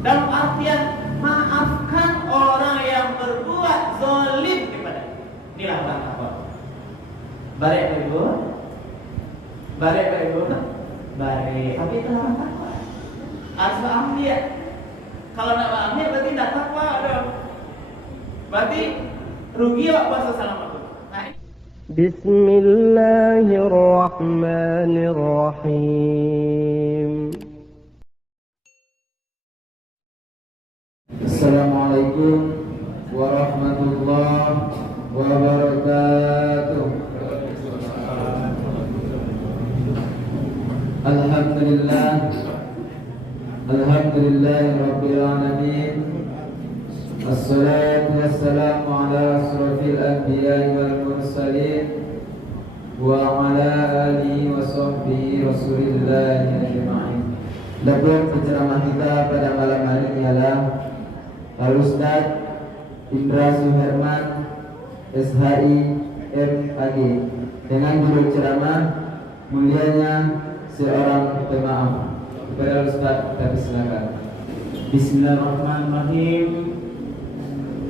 Dalam artian maafkan orang yang berbuat zalim kepada. Inilah orang takwa. Baik Ibu. Baik Ibu. Baik. Tapi itu orang takwa. Harus ambil. Kalau tidak ambil berarti tidak takwa dong. Berarti rugi wak puasa selama itu. Nah, Bismillahirrahmanirrahim. Assalamualaikum warahmatullahi wabarakatuh. Alhamdulillah rabbil alamin. Assalatu wassalamu ala asrofil anbiya wal mursalin wa ala alihi wa sahbihi rasulillahi ajma'in. Dapur penceramah kita pada malam hari ini adalah Al-Ustaz Indra Suherman SHI MAG dengan judul ceramah mulianya seorang pemaaf. Kepada Ustaz kami silakan. Bismillahirrahmanirrahim.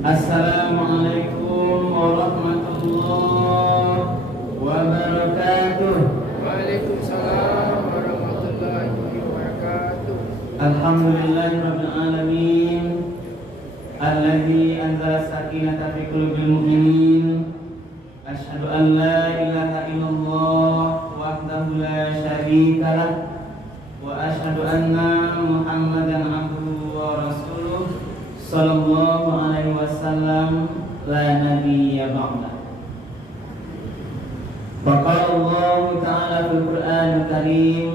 Assalamualaikum warahmatullahi wabarakatuh. Waalaikumsalam warahmatullahi wabarakatuh. Alhamdulillahirabbil alamin. Alladzi anzala sakinata fi qulubil mu'minin. Asyhadu an la ilaha illallah wahdahu la syarika lah wa asyhadu anna Muhammadan abduhu wa rasuluh sallallahu alaihi wasallam la nabiyya ba'da. Faqala Allah ta'ala fil Qur'anil Karim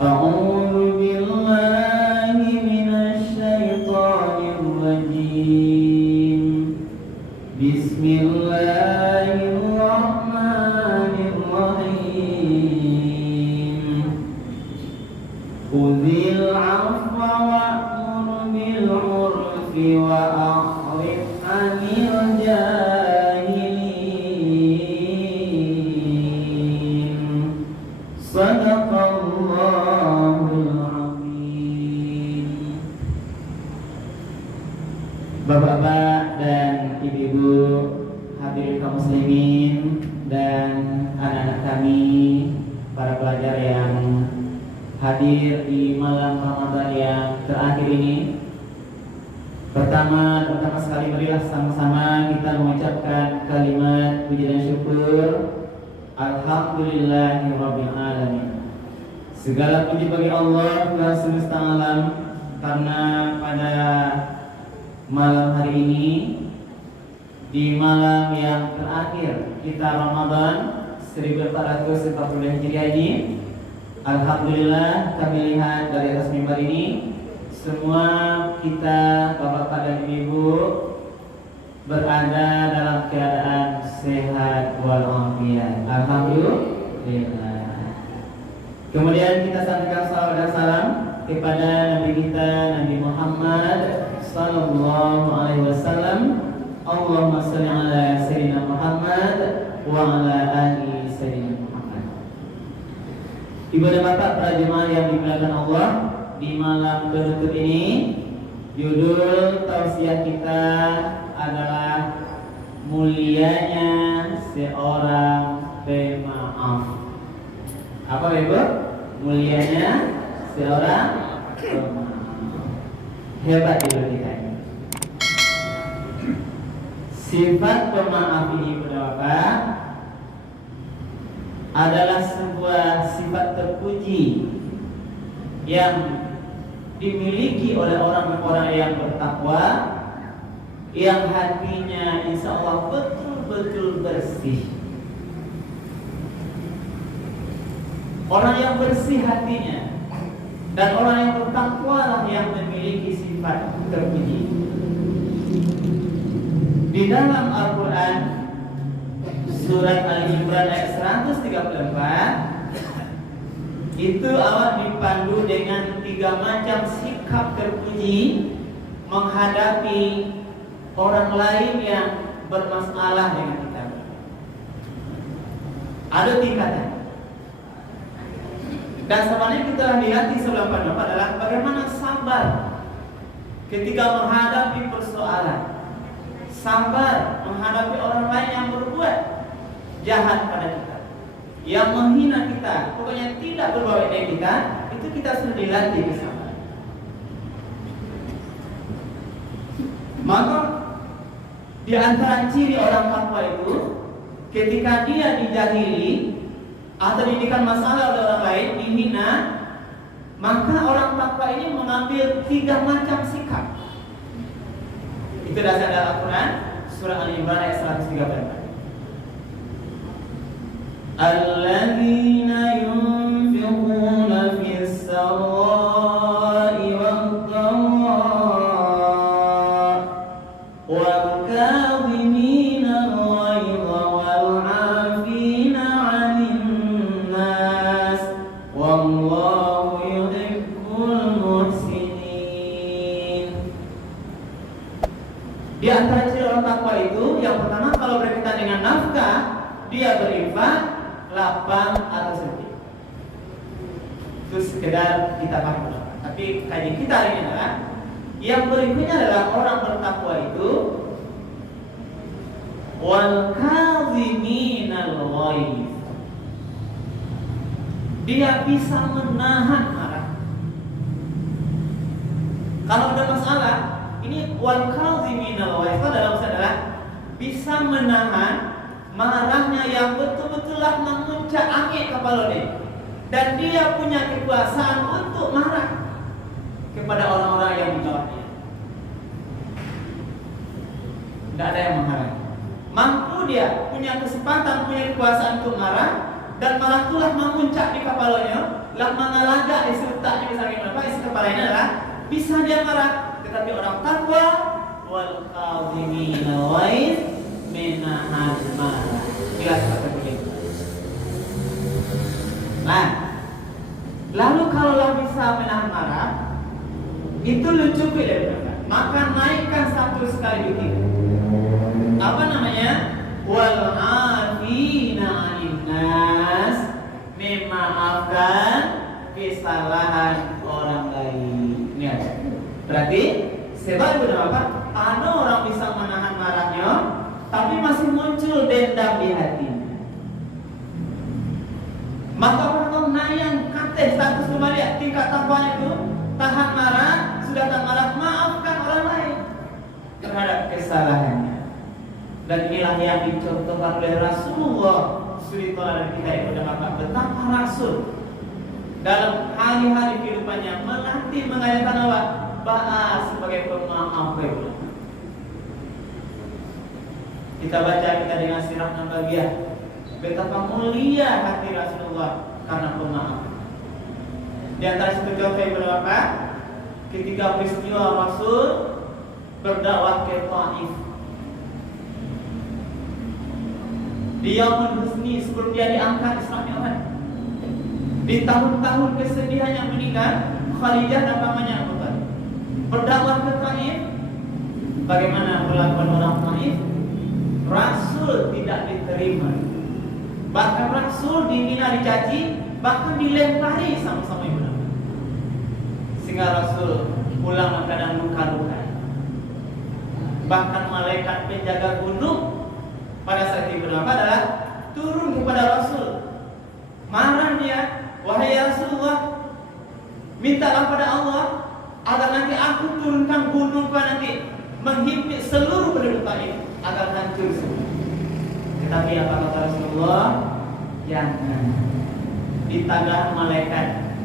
A'udzu billahi minasy syaithanir rajim. Bismillahirrahmanirrahim. Khudhil 'afwa wa'mur bil 'urfi wa a'rid 'anil jahilin. Shadaqallahul 'azim. Bapak-bapak dan ibu-ibu, hadirin kaum muslimin dan anak-anak kami, para pelajar yang hadir di malam Ramadan yang terakhir ini. Pertama sekali marilah sama-sama kita mengucapkan kalimat puji dan syukur. Alhamdulillahirabbil alamin. Segala puji bagi Allah Tuhan semesta alam, karena pada malam hari ini, di malam yang terakhir kita Ramadan 1440 Hijriah ini, alhamdulillah kami lihat dari atas mimbar ini semua kita bapak-bapak dan ibu berada dalam keadaan sehat walafiat. Alhamdulillah. Kemudian kita sampaikan salawat dan salam kepada Nabi kita Nabi Muhammad sallallahu alaihi wasallam. Allahumma shalli ala sayyidina Muhammad wa ala ali sayyidina Muhammad. Ibu dan bapak para jemaah yang dimuliakan Allah, di malam penutup ini judul tausiah kita adalah mulianya seorang pemaaf. Apa Ibu? Mulianya seorang pemaaf. Hebat dulu kita ini. Sifat pemaaf ini Bapak adalah sebuah sifat terpuji yang dimiliki oleh orang-orang yang bertakwa, yang hatinya insya Allah betul-betul bersih. Orang yang bersih hatinya dan orang yang bertakwa lah yang memiliki sifat terpuji. Di dalam Al-Quran surat Al-Imran ayat 134 itu Allah dipandu dengan 3 macam sikap terpuji menghadapi orang lain yang bermasalah dengan kita. Ada tingkatan. Dan sebenarnya kita lihat di sebelah pandang adalah bagaimana sabar ketika menghadapi persoalan, sabar menghadapi orang lain yang berbuat jahat pada kita, yang menghina kita, pokoknya tidak berbaik dengan kita, itu kita sudah dilatih kesabaran. Maka di antara ciri orang takwa itu, ketika dia dijahili atau didikan masalah oleh orang lain, dihina, maka orang takwa ini mengambil 3 macam sikap. Itu dasar dalam Al-Quran, surah Al-Imran ayat 134. Alladzina yunfiquna fis sarai wad dharra wal kadhimina al-ghaidha wal 'afina 'anil nas wallahu yuhibbul muhsinin. Di antara ciri orang takwa itu, yang pertama kalau berkaitan dengan nafkah, dia berinfak lapang atau sedikit. Itu sekedar kita pahami. Tapi kajian kita hari ini adalah yang berikutnya adalah orang bertakwa itu wal kadhiminal ghaidh. Dia bisa menahan marah. Kalau ada masalah, ini wal kadhiminal ghaidh dalam adalah bisa menahan marahnya yang betul-betullah memuncak angin kepala dia, dan dia punya kekuasaan untuk marah kepada orang-orang yang di bawahnya. Tidak ada yang menghalangi. Mampu dia punya kesempatan, punya kekuasaan untuk marah, dan marah itulah memuncak di kepalanya, lah mengalagak isi otaknya, misalnya apa isi kepalanya adalah bisa dia marah. Tetapi orang takwa wal kadhimina ghaidh menahan marah. Jelas seperti begitu. Nah, lalu kalaulah bisa menahan marah, itu lucu pilih. Maka naikkan satu sekali dikit. Apa namanya? Wal 'afina 'anil nas, memaafkan kesalahan orang lain. Ini ada. Berarti sebab itu apa? Ada orang bisa menahan marahnya, tapi masih muncul dendam di hati. Maka orang nayan kate status kembali tingkat takwanya itu, tahan marah, sudah tahan marah, maafkan orang lain terhadap kesalahannya. Dan inilah yang dicontohkan oleh Rasulullah SAW. Kita itu dapat betapa Rasul dalam hari-hari kehidupannya melatih mengajarkan apa? Bahas sebagai pemaaf. Kita baca, kita dengar sirah Nabawiyah, betapa mulia hati Rasulullah karena pemaaf. Di antara satu contoh yang berapa? Ketika peristiwa Rasul berdakwah ke Taif, di Yaumul Husni sebelum dia diangkat Isra Mi'raj, di tahun-tahun kesedihan yang meninggal Khadijah dan pamannya Abu Thalib, berdakwah ke Taif. Bagaimana perlakuan orang Taif? Rasul tidak diterima, bahkan Rasul dihina, dicaci, bahkan dilempari sama-sama ibu Nabi, sehingga Rasul pulang dalam keadaan luka-luka. Bahkan malaikat penjaga gunung pada saat itu adalah turun kepada Rasul, marah dia, wahai Rasulullah, mintalah pada Allah agar nanti aku turunkan gunung pada nanti menghimpit seluruh penduduk Taif agar hancur semua. Tetapi apa kata Rasulullah? Jangan. Ditambah malaikat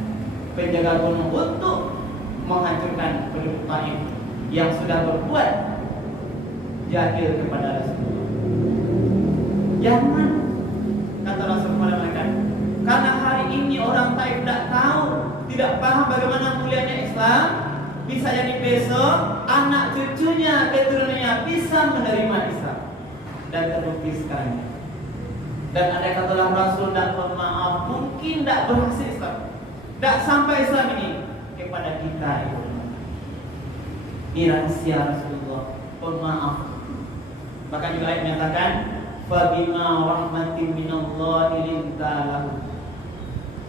penjaga gunung untuk menghancurkan penduduk Taif yang sudah berbuat jahil kepada Rasulullah. Jangan, kata Rasul kepada mereka, karena hari ini orang Taif tidak tahu, tidak paham bagaimana mulianya Islam. Bisa jadi besok anak cucunya, keturunannya bisa menerima Islam, dan terbukti sekarang. Dan ada katalah Rasul dan pemaaf, mungkin tidak berhasil Islam, tidak sampai Islam ini kepada kita. Ini rahasia Rasulullah, pemaaf. Bahkan juga ayat menyatakan, fabima rahmatin minallahi linta lahu.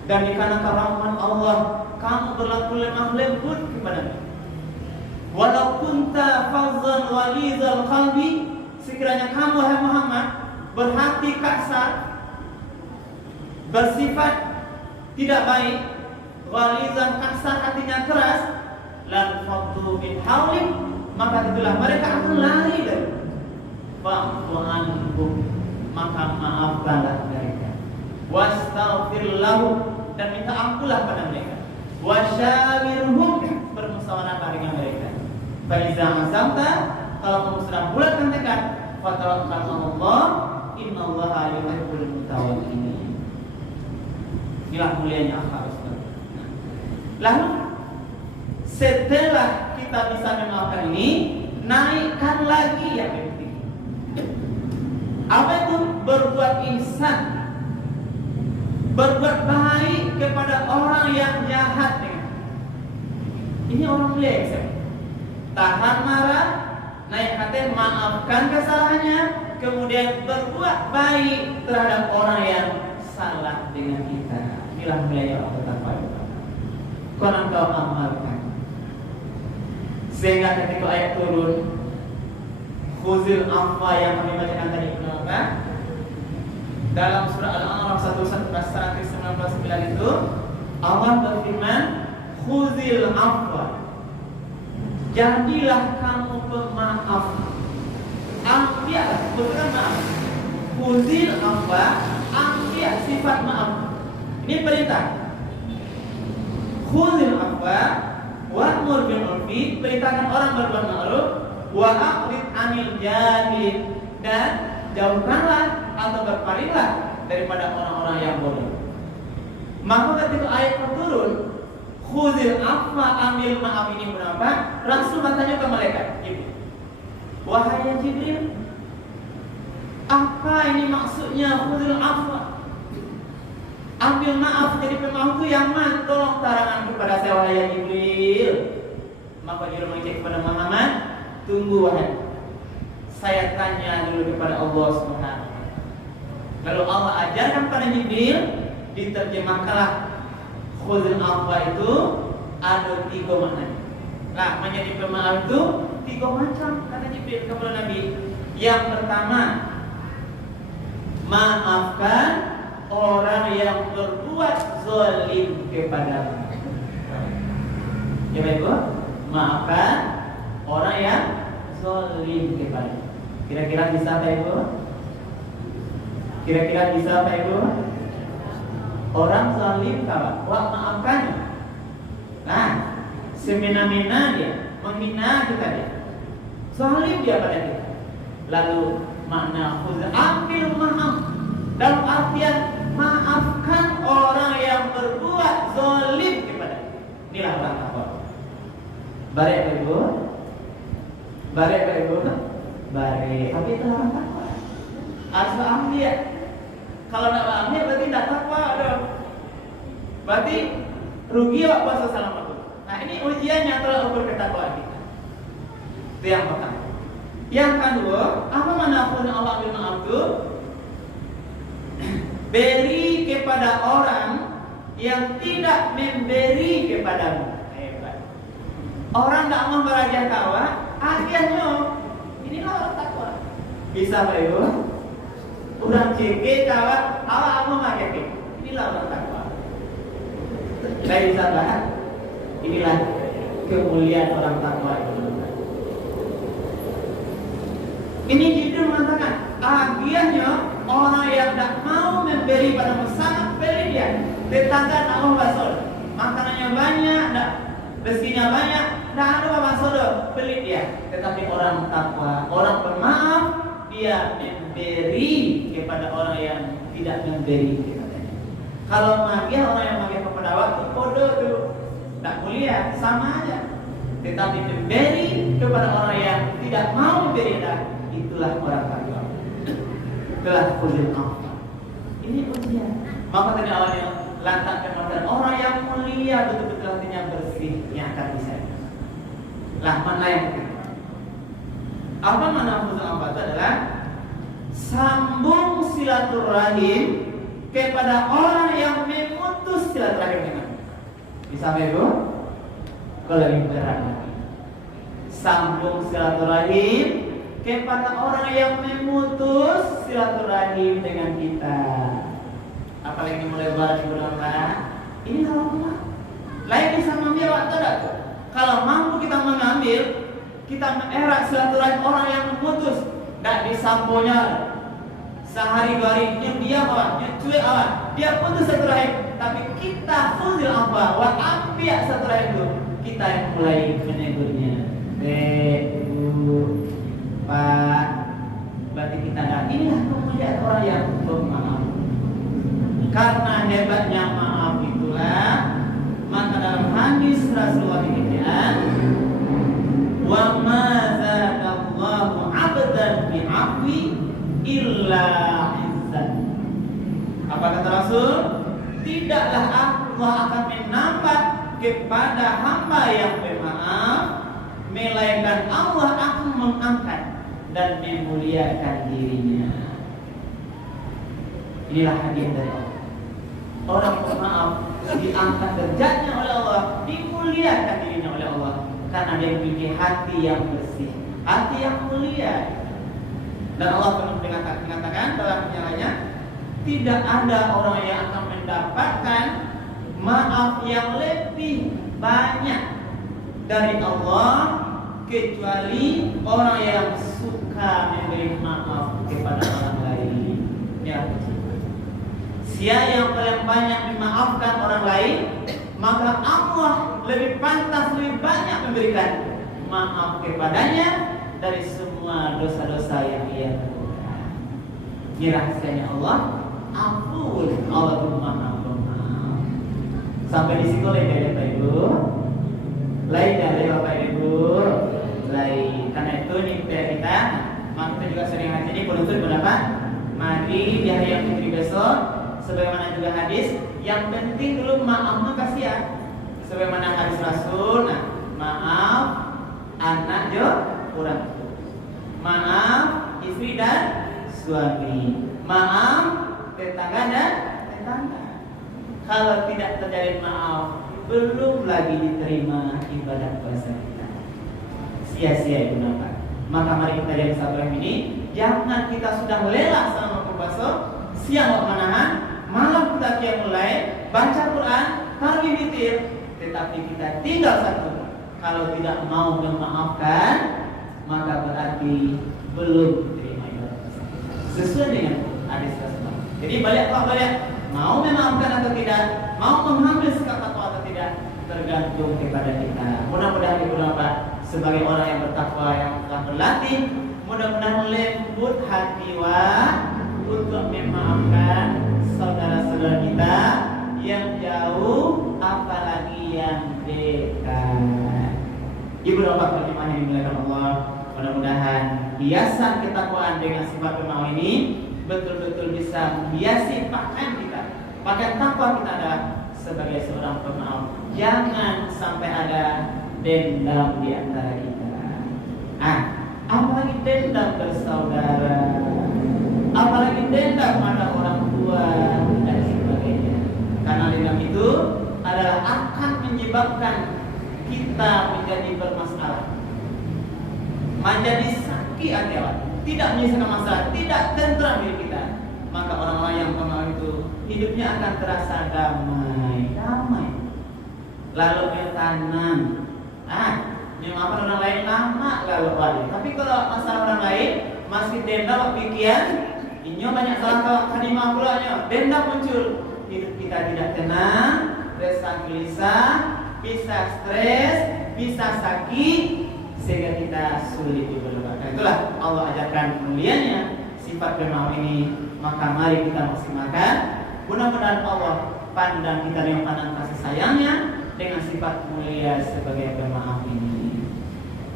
Dan dikarenakan rahmat Allah kamu berlaku lemah lembut kepadanya. Walau kunta fazzan walizal qalbi, sekiranya kamu wahai Muhammad berhati kasar, bersifat tidak baik, walizan kasar hatinya keras, lan faddu min haulik, maka itulah mereka akan lari dari fa'fu anhum, maka maafkanlah mereka, wastaghfir lahum, dan minta ampunlah pada mereka, wasyawirhum, bermusyawarah dengan mereka. Faiza azamta, kalau kamu sudah bulatkan tekad, fatawakkal 'alallah, innallaha yuhibbul mutawakkilin. Inilah mulianya akhlak Rasul. Lalu setelah kita bisa memaafkan ini, naikkan lagi yang lebih tinggi. Apa itu? Berbuat ihsan, berbuat baik kepada orang yang jahat dengan. Ini orang mulia ya. Tahan marah, naik hati, maafkan kesalahannya, kemudian berbuat baik terhadap orang yang salah dengan kita. Inilah mulianya Allah Ta'ala. Konon kau amalkan. Sehingga ketika ayat turun, khuzil afwa yang kami bacakan tadi kenapa? Dalam surah Al-A'raf 119 itu Allah berfirman, khuzil afwa, jadilah kamu pemaaf. Ambiya, bukan maaf. Khuzil afwa, ambiya sifat maaf. Ini perintah. Khuzil afwa wa'mur bil 'urfi, perintahkan orang berbuat ma'ruf, wa a'rid 'anil jahil, dan jauhkanlah atau berpalinglah daripada orang-orang yang bodoh. Maka ketika ayat turun, khuzil afwa, ambil maaf, ini berapa? Rasul bertanya ke malaikat Jibril, wahai Jibril, apa ini maksudnya khuzil afwa? Ambil maaf, jadi pemaaf itu yang mana? Tolong tarangan kepada saya wahai Jibril. Maka Jibril mengecek kepada Muhammad, tunggu wahai, saya tanya dulu kepada Allah Subhanahu. Lalu Allah ajarkan pada Jibril, diterjemahkanlah khuzil afwa itu ada 3 makna. Nah, menjadi pemaaf itu 3 macam kata Jibril kepada Nabi. Yang pertama, maafkan orang yang berbuat zalim kepadamu. Ya baik, Bu. Maafkan orang yang zalim kepadamu. Kira-kira bisa apa, Ibu? Kira-kira bisa apa, Ibu? Orang zalim kawan, wah maafkan. Nah, semena-mena dia, menghina kita dia, zalim dia pada kita. Lalu makna khuzul, ambil maaf dalam artian maafkan orang yang berbuat zalim kepada. Inilah orang takwa. Baik Ibu, baik Ibu, baik. Tapi itu orang takwa. Harus ambil. Kalau tidak ambil berarti tidak takwa dong. Berarti rugi wak puasa selama waktu. Nah ini ujiannya telah ukur ketakwaan kita. Itu yang pertama. Yang kedua, apa makna khuzul Allah ambil maaf itu? Beri kepada orang yang tidak memberi kepadamu. Hebat. Orang tidak mau beraja kawa, akhirnya inilah orang takwa. Bisa Pak Ibu? Udah cek kawa, awak apa nggak cek? Inilah orang takwa. Saya bisa bahas. Inilah kemuliaan orang takwa itu. Ini Jibril mengatakan, akhirnya orang yang tidak mau memberi padamu sangat pelit dia. Tetangga tak mau basol, makanannya banyak, rezekinya banyak, tidak ada basol, pelit dia. Tetapi orang takwa, orang pemaaf, dia memberi kepada orang yang tidak memberi kepadanya. Kalau magia orang yang magia kepada waktu bodoh dulu, tidak mulia, sama aja. Tetapi memberi kepada orang yang tidak mau memberi, itulah orang takwa. Itulah khuzul afwa. Ini ujian. Maka tadi awalnya lantakkan orang yang mulia betul-betul hatinya bersih, yang akan bisa. Lah mana yang ketiga? Apa mana khuzul afwa itu adalah sambung silaturahim kepada orang yang memutus silaturahim dengan. Bisa Ibu? Kalau lebih berat lagi. Sambung silaturahim kepada orang yang memutus silaturahim dengan kita. Apalagi mulai barat berapa? Ini Allah. Lain bisa mengambil atau tidak? Kalau mampu kita mengambil, kita mengerat silaturahim orang yang memutus, tidak disamponya sehari dua hari dia apa? Dia cuek apa? Dia putus silaturahim, tapi kita fuzil apa? Wa ambil silaturahim itu, kita yang mulai menegurnya. Bu, Pak, berarti kita ada. Inilah kemuliaan orang yang pemaaf. Karena hebatnya maaf itulah, maka dalam hadis Rasulullah dikatakan, wa ma zadallahu 'abdan bi'afwi illa izzan. Apa kata Rasul? Tidaklah Allah akan menambah kepada hamba yang bermaaf, melainkan Allah akan mengangkat dan memuliakan dirinya. Inilah hadiah dari Allah. Orang pemaaf diangkat derajatnya oleh Allah, dimuliakan dirinya oleh Allah, karena dia memiliki hati yang bersih, hati yang mulia. Dan Allah pernah mengatakan dalam penjelasannya, tidak ada orang yang akan mendapatkan maaf yang lebih banyak dari Allah kecuali orang yang suka memberi maaf kepada orang lain. Ya. Siapa yang paling banyak memaafkan orang lain, maka Allah lebih pantas, lebih banyak memberikan maaf kepadanya dari semua dosa-dosa yang ia lakukan. Ini rahasianya Allah. Ampun, Allah itu maha pemaaf. Sampai di situ lain dari Bapak Ibu, lain dari Bapak Ibu, lain. Karena itu nih kita, maka kita juga sering hati ini penuntut berapa? Mari di hari yang fitri besok, sebagaimana juga hadis, yang penting dulu maafnya kasihan. Sebagaimana hadis Rasul, nah, maaf anak jo kurang, maaf istri dan suami, maaf tetangga dan tetangga. Kalau tidak terjadi maaf, belum lagi diterima ibadah puasa kita. Sia-sia digunakan. Maka mari kita jadi satu ini. Jangan kita sudah lelah selama berpuasa, siang waktu menahan, malam kita qiyamul lail, baca Quran, tarawih witir, tetapi kita tinggal satu. Kalau tidak mau memaafkan, maka berarti belum diterima ibadah puasa. Sesuai dengan hadis Rasulullah. Jadi balik mau memaafkan atau tidak, mau mengambil sikap takwa atau tidak, tergantung kepada kita. Mudah-mudahan ibu bapak sebagai orang yang bertakwa yang telah berlatih, mudah-mudahan lembut hati untuk memaafkan saudara-saudara kita yang jauh, apalagi yang dekat. Ibu bapak beriman yang dimuliakan Allah, mudah-mudahan hiasan ketakwaan dengan sifat pemaaf ini betul-betul bisa menghiasi pakaian kita. Pakaian takwa kita adalah sebagai seorang pemaaf. Jangan sampai ada dendam di antara kita. Apalagi dendam bersaudara, apalagi dendam pada orang tua dan sebagainya. Karena dendam itu adalah akan menyebabkan kita menjadi bermasalah, menjadi sakit hati, tidak menyelesaikan masalah, tidak tentram diri kita. Maka orang-orang yang pemaaf itu hidupnya akan terasa damai. Lalu bertanam, memaafkan orang lain lama lalu wali. Tapi kalau masalah orang lain masih dendam pikiran, inyo banyak salah kadima pula nyo, dendam muncul. Hidup kita tidak tenang, resah gelisah, bisa stres, bisa sakit, sehingga kita sulit diberdoa. Itulah Allah ajarkan kemuliaannya sifat pemaaf ini. Maka mari kita maksimalkan. Mudah-mudahan Allah pandang kita dengan pandang kasih sayangnya dengan sifat mulia sebagai pemaaf ini.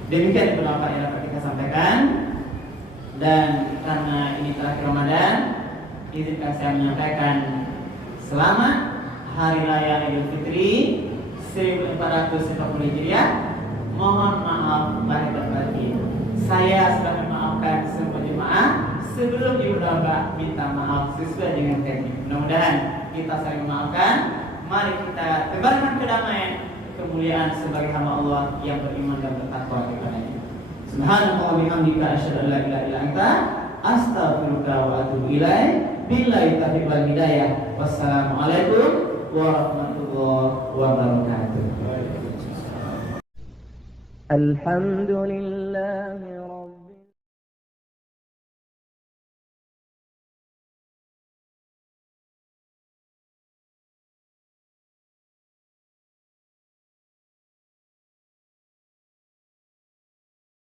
Demikian beberapa yang dapat kita sampaikan. Dan karena ini terakhir Ramadan, izinkan saya menyampaikan selamat Hari Raya Idul Fitri 1440 Hijriah. Mohon maaf lahir dan batin. Saya sudah memaafkan semua jemaah. Sebelum ibu bapak minta maaf sesuai dengan teknik. Mudah-mudahan kita saling memaafkan. mari kita tebarkan kedamaian, kemuliaan sebagai hamba Allah yang beriman dan bertakwa kepadanya. Subhanallah wa bihamdika asyhadu an la ilaha illa anta astaghfiruka wa atubu ilaik. Billahi taufiq wal hidayah. Wassalamualaikum warahmatullahi wabarakatuh. الحمد لله رب